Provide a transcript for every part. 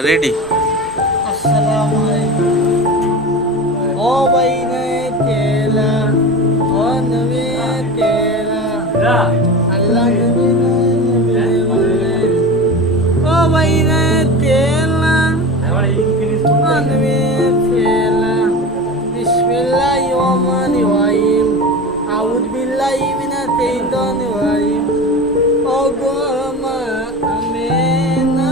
Ready. अस्सलाम वालेकुम। ओ भाई ने तेला ओ नबी तेला अल्लाह नबी ने बोले ओ भाई ने तेला ओ नबी तेला बिस्मिल्लाहिर्रहमानिर्रहीम आऊज़ु बिल्लाहि मिनश शैतानिर रजीम ओ Goma Amina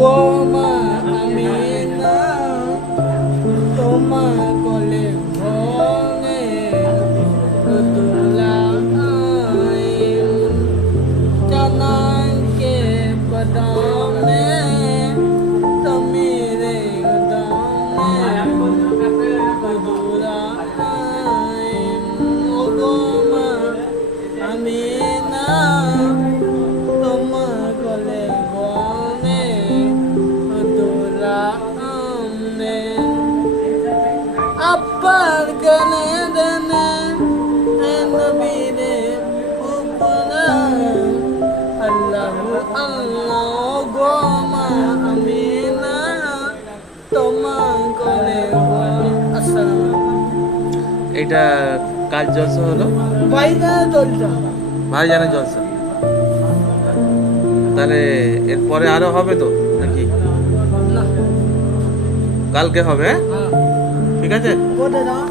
Goma amina toma kole gone dula aim janan ke badam mein tamire gadam mein dula aim goma amina toma kole gone Appargane dene nabine upana Allahu Allah goma amina toma kole আসসালামু এটা কাজ জলসা হলো ভাইজানের জলসা ভাইজানের জলসা। তাহলে এরপরে আরো হবে তো নাকি? না কালকে হবে, হ্যাঁ? হ্যাঁ ঠিক আছে। কোথায় যাও